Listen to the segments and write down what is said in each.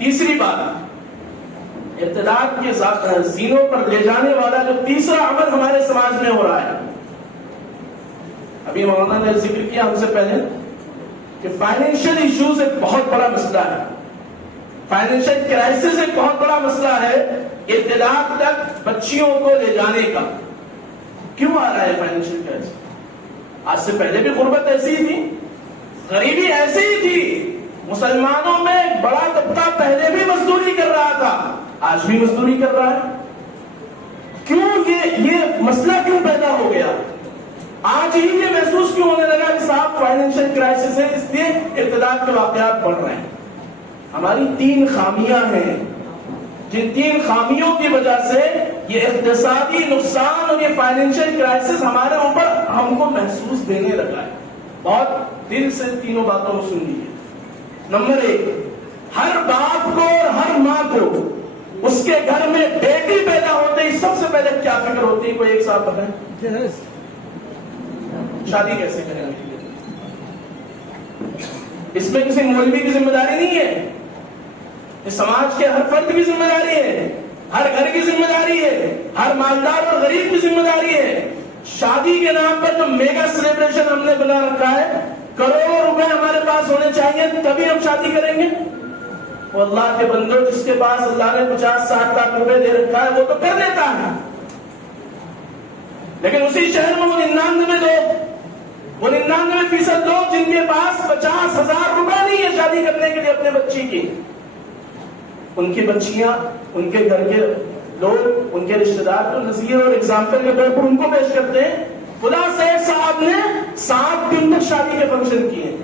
تیسری بات، ارتداد کے زینوں پر لے جانے والا جو تیسرا عمل ہمارے سماج میں ہو رہا ہے، ابھی مولانا نے ذکر کیا ہم سے پہلے کہ فائنینشیل ایشوز ایک بہت بڑا مسئلہ ہے، فائنینشیل کرائسس ایک بہت بڑا مسئلہ ہے ارتداد تک بچیوں کو لے جانے کا۔ کیوں آ رہا ہے فائنینشیل کرائسس؟ آج سے پہلے بھی غربت ایسی ہی تھی، غریبی ایسی ہی تھی، مسلمانوں میں ایک بڑا طبقہ پہلے بھی مزدوری کر رہا تھا، آج بھی مزدوری کر رہا ہے۔ کیوں یہ مسئلہ کیوں پیدا ہو گیا؟ آج ہی یہ محسوس کیوں ہونے لگا کہ صاحب فائنینشیل کرائسس ہے، اس لیے ارتداد کے واقعات بڑھ رہے ہیں؟ ہماری 3 خامیاں ہیں، جن 3 خامیوں کی وجہ سے یہ اقتصادی نقصان اور یہ فائنینشیل کرائسس ہمارے اوپر ہم کو محسوس دینے لگا ہے۔ بہت دل سے تینوں باتوں کو سن لیجیے۔ نمبر 1، ہر باپ کو اور ہر ماں کو اس کے گھر میں بیٹی پیدا ہوتے ہی سب سے پہلے کیا فکر ہوتی ہے؟ کوئی ایک صاحب بتائیں، شادی کیسے کریں گے؟ اس میں کسی مولوی کی ذمہ داری نہیں ہے، اس سماج کے ہر فرد کی ذمہ داری ہے، ہر گھر کی ذمہ داری ہے، ہر مالدار اور غریب کی ذمہ داری ہے۔ شادی کے نام پر جو میگا سیلیبریشن ہم نے بنا رکھا ہے، کروڑوں روپے ہمارے پاس ہونے چاہیے تبھی ہم شادی کریں گے۔ وہ اللہ کے بندو، جس کے پاس اللہ نے 50-60 لاکھ روپے دے رکھا ہے وہ تو کر دیتا ہے، لیکن اسی شہر میں وہ 99% لوگ جن کے پاس 50,000 روپے نہیں ہے شادی کرنے کے لیے اپنے بچی کی، ان کی بچیاں، ان کے گھر کے لوگ، ان کے رشتہ دار کو نظیر اور اگزامپل کے طور پر ان کو پیش کرتے ہیں۔ خدا سیف صاحب نے 7 دن تک شادی کے فنکشن کیے،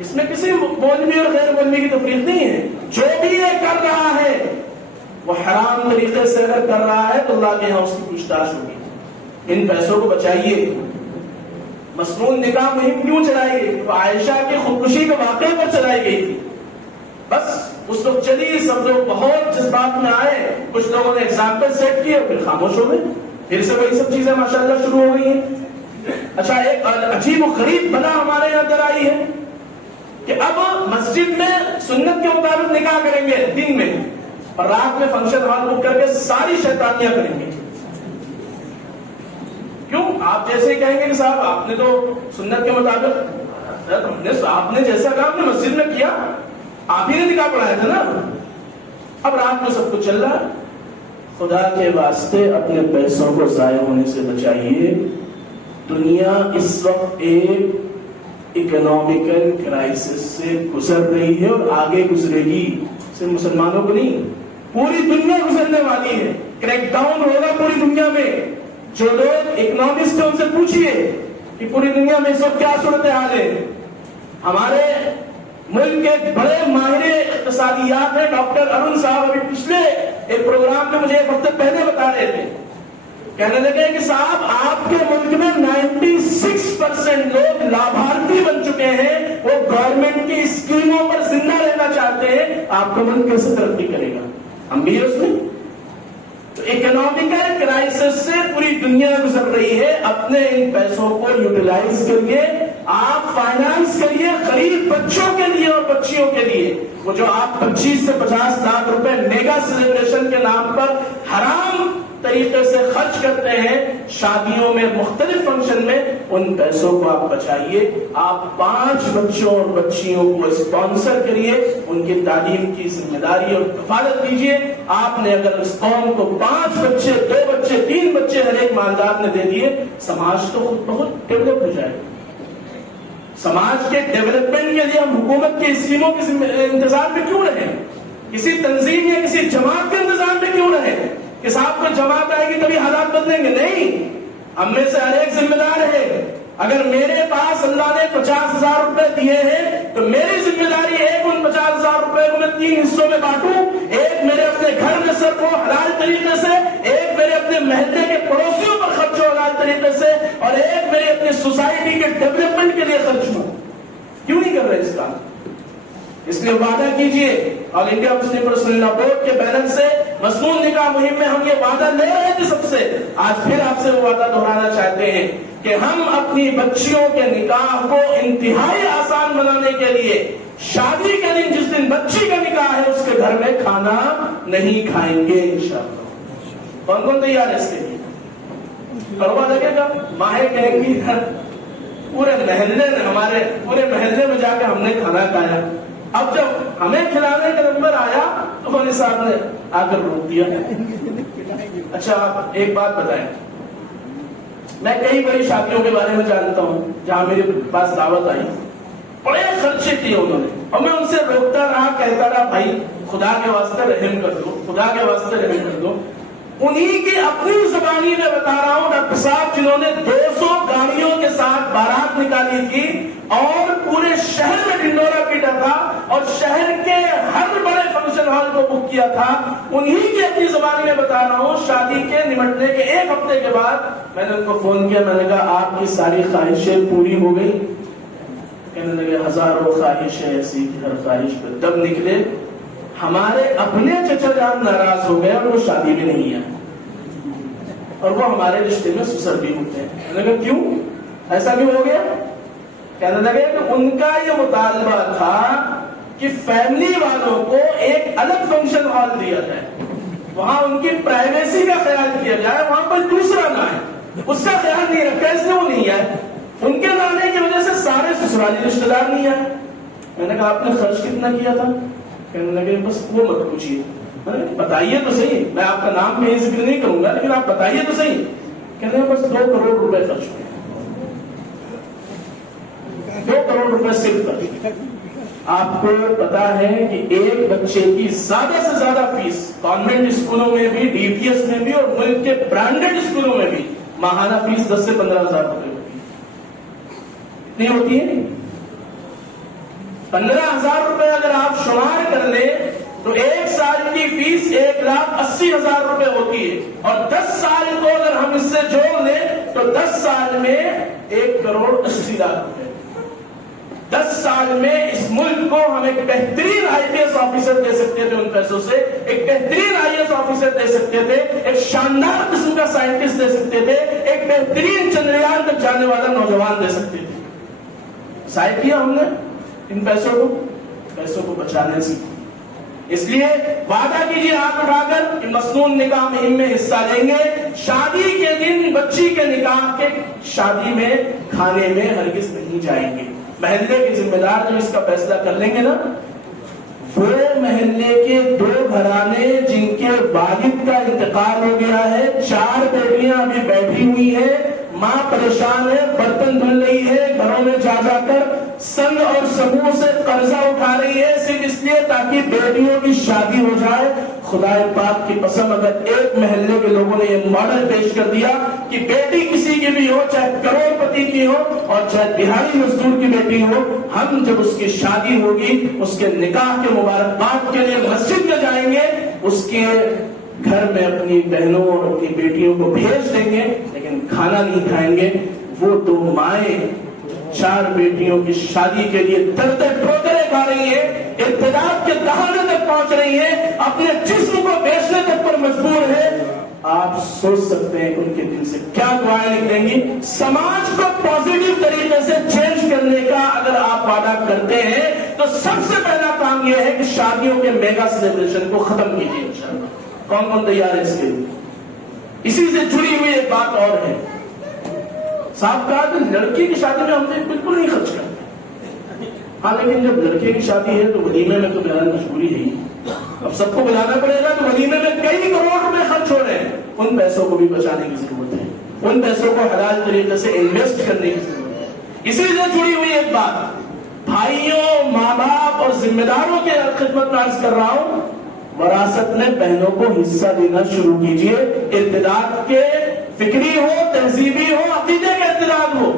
اس میں کسی مولوی اور غیر مولوی کی تفریق نہیں ہے۔ جو بھی یہ کر رہا ہے وہ حرام طریقے سے اگر کر رہا ہے تو اللہ کے یہاں اس کی پوچھ تاچھ ہوگی۔ ان پیسوں کو بچائیے۔ مسنون نکاح مہم کیوں چلائی گئی؟ وہ عائشہ کی خودکشی کے واقعے پر چلائی گئی تھی، بس اس وقت چلی، سب لوگ بہت جذبات میں آئے، کچھ لوگوں نے ایگزامپل سیٹ کیے پھر خاموش ہو گئے، پھر سے وہی سب چیزیں ماشاءاللہ شروع ہو گئی ہیں۔ اچھا، ایک عجیب و غریب بلا ہمارے یہاں در آئی ہے کہ اب مسجد میں سنت کے مطابق نکاح کریں گے دن میں، اور رات میں فنکشن ہال بک کر کے ساری شیطانیاں کریں گے۔ کیوں؟ آپ جیسے ہی کہیں گے کہ صاحب آپ نے تو سنت کے مطابق، آپ نے جیسا کہا آپ نے مسجد میں کیا، آپ ہی نے نکاح پڑھایا تھا نا، اب رات میں سب کچھ چل رہا ہے۔ خدا کے واسطے اپنے پیسوں کو ضائع ہونے سے بچائیے۔ دنیا اس وقت ایک اکنامیکل کرائسس سے گزر رہی ہے اور آگے گزرے گی، صرف مسلمانوں کو نہیں، پوری دنیا گزرنے والی ہے۔ کریک ڈاؤن ہوگا پوری دنیا میں۔ جو لوگ اکنامسٹ ہیں ان سے پوچھئے کہ پوری دنیا میں اس وقت کیا صورتحال ہے۔ ہمارے ملک کے بڑے ماہر اقتصادیات ہیں ڈاکٹر ارون صاحب، ابھی پچھلے ایک پروگرام میں مجھے ایک ہفتے پہلے بتا رہے تھے، کہنے لگے کہ صاحب آپ کے ملک میں 96% لوگ لابھارتی بن چکے ہیں، وہ گورنمنٹ کی اسکیموں پر زندہ رہنا چاہتے ہیں، آپ کا ملک کیسے ترقی کرے گا؟ ہم بھی اس میں تو اکنامیکل کرائسس سے پوری دنیا گزر رہی ہے۔ اپنے ان پیسوں کو یوٹیلائز کریے، آپ فائنانس کریے غریب بچوں کے لیے اور بچیوں کے لیے۔ وہ جو آپ 25 سے 50 لاکھ روپے میگا سیلیبریشن کے نام پر حرام طریقے سے خرچ کرتے ہیں شادیوں میں، مختلف فنکشن میں، ان پیسوں کو آپ بچائیے۔ آپ 5 بچوں اور بچیوں کو اسپانسر کریے، ان کی تعلیم کی ذمہ داری اور کفالت دیجیے۔ آپ نے اگر اس قوم کو 5 بچے، 2 بچے، 3 بچے ہر ایک مالدار نے دے دیے، سماج تو خود بہت ڈیولپ ہو جائے گا۔ سماج کے ڈیولپمنٹ کے لیے ہم حکومت کی اسکیموں کے انتظار میں کیوں رہے؟ کسی تنظیم یا کسی جماعت کے انتظار میں کیوں رہے کہ صاحب کو جماعت آئے گی تبھی حالات بدلیں گے؟ نہیں، ہم میں سے ہر ایک ذمہ دار ہے۔ اگر میرے پاس اللہ نے 50,000 روپے دیے ہیں تو میری ذمہ داری ہے کہ ان 50,000 روپے کو میں 3 حصوں میں بانٹوں۔ ایک میرے اپنے گھر میں صرف ہو حلال طریقے سے، ایک میرے اپنے محلے کے پڑوسیوں پر خرچ ہو حلال طریقے سے، اور ایک میرے اپنی سوسائٹی کے ڈیولپمنٹ کے لیے خرچ ہو۔ کیوں نہیں کر رہے اس کا؟ اس لیے وعدہ کیجئے، آل انڈیا مسلم پرسنل لا بورڈ کے بینر سے مسنون نکاح مہم میں ہم یہ وعدہ لے رہے تھے سب سے، آج پھر آپ سے وہ وعدہ دہرانا چاہتے ہیں کہ ہم اپنی بچیوں کے نکاح کو انتہائی آسان بنانے کے لیے شادی کے دن، جس دن بچی کا گھر میں کھانا نہیں کھائیں گے انشاءاللہ. کون کون تیار ہے اس کے لیے؟ کڑوا لگے گا؟ ماہیں کہیں گی پورے محلے میں، ہمارے پورے محلے میں جا کے ہم نے کھانا کھایا. اب جب ہمیں کھلانے کا نمبر آیا تو مولوی صاحب نے آ کر روک دیا. اچھا آپ ایک بات بتائیں، میں کئی بڑی شادیوں کے بارے میں جانتا ہوں جہاں میرے پاس دعوت آئی، بڑے خرچے کیے انہوں نے، اور میں ان سے روکتا رہا، کہتا رہا بھائی خدا کے واسطے رحم کر دو، خدا کے واسطے رحم کر دو. انہی کی اپنی زبانی میں بتا رہا ہوں ڈاکٹر صاحب جنہوں نے 200 گاڑیوں کے ساتھ بارات نکالی تھی اور پورے شہر میں ڈنڈورا پیٹا تھا اور شہر کے ہر بڑے فنکشن ہال کو بک کیا تھا، انہی کی اپنی زبانی میں بتا رہا ہوں. شادی کے نمٹنے کے ایک ہفتے کے بعد میں نے ان کو فون کیا، میں نے کہا آپ کی ساری خواہشیں پوری ہو گئی؟ کہنے لگے ہزاروں خواہشیں ایسی کہ ہر خواہش پہ دم نکلے. ہمارے اپنے چچا جان ناراض ہو گئے اور وہ شادی بھی نہیں ہے اور وہ ہمارے رشتے میں سسر بھی ہوتے ہیں. میں نے کہا کیوں ایسا کیوں ہو گیا؟ کہنے لگے کہ ان کا یہ مطالبہ تھا کہ فیملی والوں کو ایک الگ فنکشن ہال دیا جائے، وہاں ان کی پرائیویسی کا خیال کیا جائے، وہاں پر دوسرا نہ ہے، اس کا خیال نہیں رکھا، اس لیے وہ نہیں آئے. ان کے نہ آنے کی وجہ سے سارے سسرالی رشتے دار نہیں آئے. میں نے کہا آپ نے خرچ کتنا کیا تھا؟ کہنے لگے بس وہ مت پوچھیے، بتائیے تو صحیح، میں آپ کا نام کہیں ذکر نہیں کروں گا لیکن آپ بتائیے تو صحیح. کہنے لگے بس 2 کروڑ روپے خرچ ہوئے، 2 کروڑ روپے صرف خرچ. آپ کو پتا ہے کہ ایک بچے کی زیادہ سے زیادہ فیس کانوینٹ اسکولوں میں بھی، ڈی پی ایس میں بھی اور ملک کے برانڈیڈ اسکولوں میں بھی ماہانہ فیس 10 سے 15,000 روپے ہوتی ہے. اتنی ہوتی ہے. 15,000 روپے اگر آپ شمار کر لیں تو ایک سال کی فیس 1,80,000 روپے ہوتی ہے اور 10 سال کو اگر ہم اس سے جوڑ لیں تو 10 سال میں 1,80,00,000 روپے. 10 سال میں اس ملک کو ہم ایک بہترین IPS آفیسر دے سکتے تھے ان پیسوں سے، ایک بہترین IAS آفیسر دے سکتے تھے، ایک شاندار قسم کا سائنٹسٹ دے سکتے تھے، ایک بہترین چندریان تک جانے والا نوجوان دے سکتے تھے. ضائع کیا ہم نے ان پیسوں کو بچانے سے. اس لیے وعدہ کیجیے ہاتھ اٹھا کر کہ مسنون نکاح مہم میں حصہ لیں گے. شادی کے دن بچی کے نکاح کے شادی میں کھانے میں ہرگز نہیں جائیں گے. محلے کے ذمہ دار جو اس کا فیصلہ کر لیں گے نا، وہ محلے کے 2 گھرانے جن کے والد کا انتقال ہو گیا ہے، 4 بیٹیاں ابھی بیٹھی ہوئی ہیں، ماں پریشان ہے، برتن دھل رہی ہے، گھروں میں جا جا کر سنگ اور سموہ سے قرضہ اٹھا رہی ہے صرف اس لیے تاکہ بیٹیوں کی شادی ہو جائے. خدا پاک کی قسم اگر ایک محلے کے لوگوں نے یہ ماڈل پیش کر دیا کہ بیٹی کسی کی بھی ہو، چاہے کروڑ پتی کی ہو اور چاہے بہاری مزدور کی بیٹی ہو، ہم جب اس کی شادی ہوگی اس کے نکاح کے مبارکباد کے لیے مسجد میں جائیں گے، اس کے گھر میں اپنی بہنوں اور اپنی بیٹیوں کو بھیج دیں گے لیکن کھانا نہیں کھائیں گے. وہ 2 مائیں 4 بیٹیوں کی شادی کے لیے در در ٹھوکریں کھا رہی ہیں، ارتداد کے دہانے تک پہنچ رہی ہیں، اپنے جسم کو بیچنے تک پر مجبور ہے. آپ سوچ سکتے ہیں ان کے دل سے کیا دعائیں نکلیں گی. سماج کو پازیٹیو طریقے سے چینج کرنے کا اگر آپ وعدہ کرتے ہیں تو سب سے پہلا کام یہ ہے کہ شادیوں کے میگا سیلیبریشن کو ختم کیجیے انشاءاللہ. کون کون تیار ہے اس کے لیے؟ اسی سے جڑی ہوئی ایک بات اور ہے. صاحب کہا کہ لڑکی کی شادی میں ہم سے بالکل نہیں خرچ کرتے. ہاں لیکن جب لڑکے کی شادی ہے تو ولیمے میں تو بلانا مجبوری ہے ہی. اب سب کو بلانا پڑے گا تو ولیمے میں کئی کروڑ روپے خرچ ہو رہے ہیں. ان پیسوں کو بھی بچانے کی ضرورت ہے، ان پیسوں کو حلال طریقے سے انویسٹ کرنے کی ضرورت ہے. اسی سے جڑی ہوئی ایک بات، بھائیوں، ماں باپ اور ذمہ داروں کے خدمت میں عرض کر رہا ہوں، وراثت میں بہنوں کو حصہ دینا شروع کیجئے. ارتداد کے فکری ہو، تہذیبی ہو، عقیدے کے ارتداد ہو،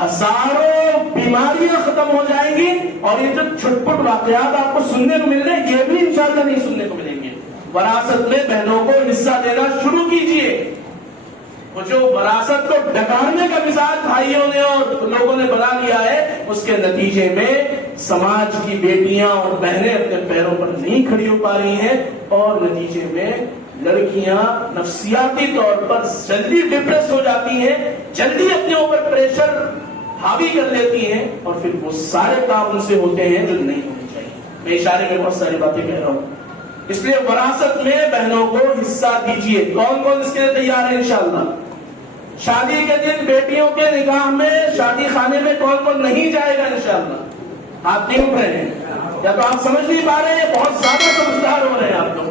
ہزاروں بیماریاں ختم ہو جائیں گی. اور یہ جو چھٹ پٹ واقعات آپ کو سننے کو مل رہے ہیں یہ بھی انشاءاللہ نہیں سننے کو ملیں گے. وراثت میں بہنوں کو حصہ دینا شروع کیجئے. وہ جو وراثت کو ڈکارنے کا مزاج بھائیوں نے اور لوگوں نے بنا لیا ہے، اس کے نتیجے میں سماج کی بیٹیاں اور بہنیں اپنے پیروں پر نہیں کھڑی ہو پا رہی ہیں اور نتیجے میں لڑکیاں نفسیاتی طور پر جلدی ڈپریس ہو جاتی ہیں، جلدی اپنے اوپر پریشر حاوی کر لیتی ہیں اور پھر وہ سارے کام ان سے ہوتے ہیں جو نہیں ہونے چاہیے. میں اشارے میں بہت ساری باتیں کہہ رہا ہوں. اس لیے وراثت میں بہنوں کو حصہ دیجیے. کون کون اس کے لیے تیار ہے انشاءاللہ؟ شادی کے دن بیٹیوں کے نکاح میں شادی خانے میں کون کون نہیں جائے گا انشاءاللہ؟ آپ نہیں اٹھ رہے ہیں یا تو آپ سمجھ نہیں پا رہے ہیں؟ بہت زیادہ سمجھدار ہو رہے ہیں آپ لوگ.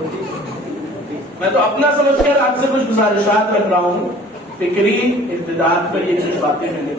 میں تو اپنا سمجھ کر آپ سے کچھ گزارشات رکھ رہا ہوں. فکری ارتداد پر یہ کچھ باتیں میں نے